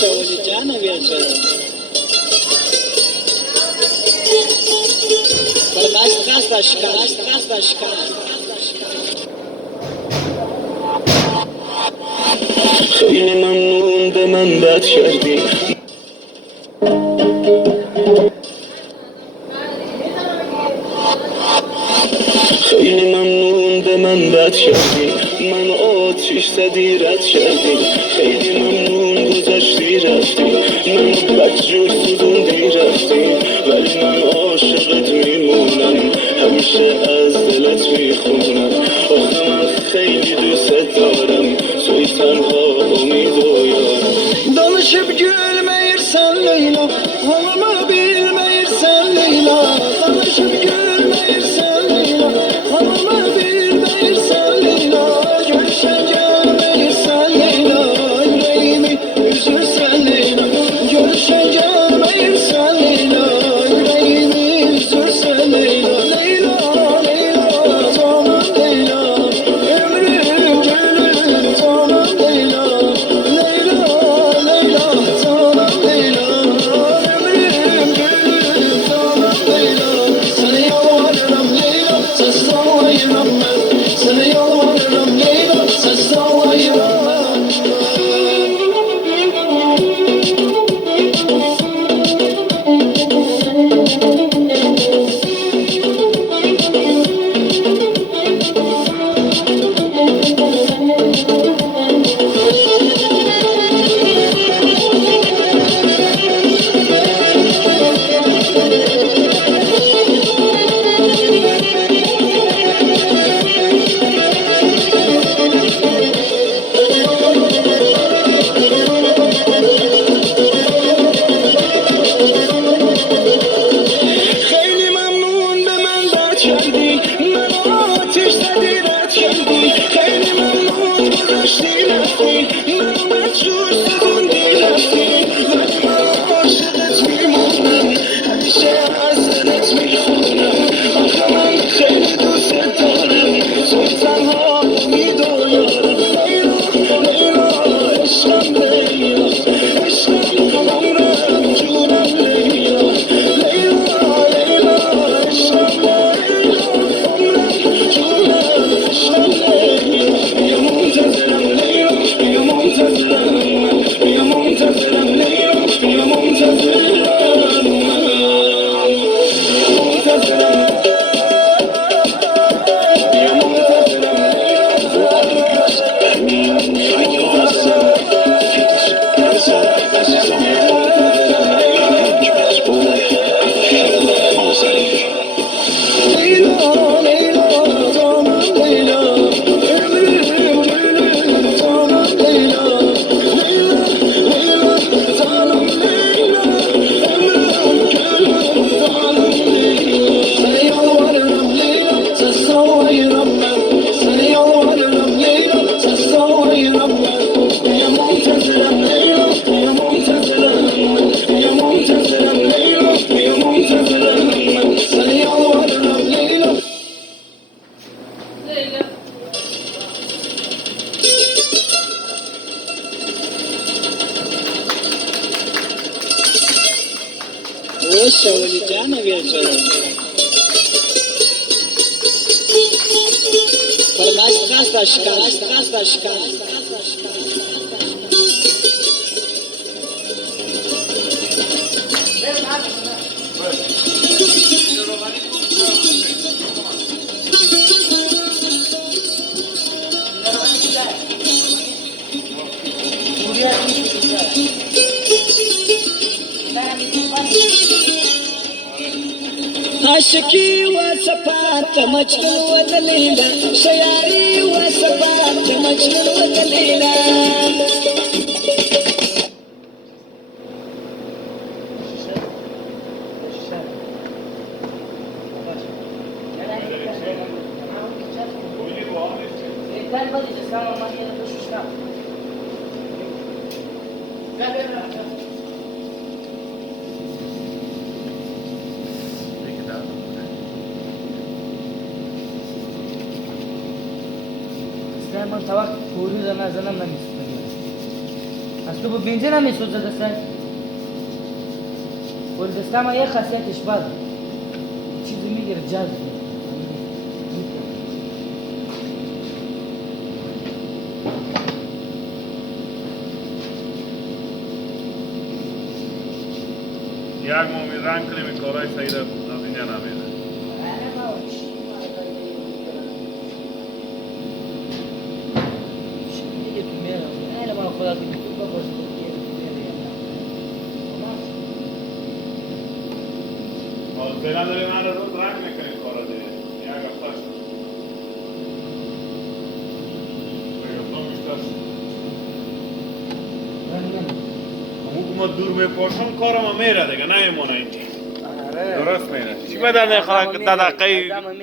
شولی جان بیاشه برمست قصد باشکن خیلی ممنون به من بد کردی خیلی ممنون به من بد کردی من آتیش زدی رد کردی خیلی ممنون گذشتی رفتی من بدجور سوزوندی رفتی ولی من عاشقت میمونم همیشه از دلت میخونم آخه من خیلی دوست دارم توی تنها امید و یارم Danışıp gülmeyirsen Leyla Halımı bilmeyirsen Leyla Danışıp gülmeyirsen Leyla Halımı bilmeyirsen Leyla Görüşen gelmeyirsen Leyla Yüreğimi üzürsen Leyla Görüşen gelmeyirsen Leyla Yüreğimi üzürsen Leyla Leyla, Leyla, canım Leyla Ömrüm gülüm canım Leyla شولی جان بیاشه برمست قصد باشکن عاشقی و صفات مجنون و دلیلا شیاری و صفات مجنون و دلیلا من تا وقت فوری رو نزنم نمیستم از تو به بنزین هم میسوزه دستش ولی دسته ما یه خاصیتش بده چیزی میگیره جذب یک ما می رنگ کنیم این کارهای سعید از اینجا نمیره فعلا داریم هر روز رنگ میکنیم کارا دیگه یک هفته شد یک هفته بیشتر شد حکومت دور میپاشم کارم میره دیگه نه ایمانه اینجا درست میره چی بدن خلق دقیقه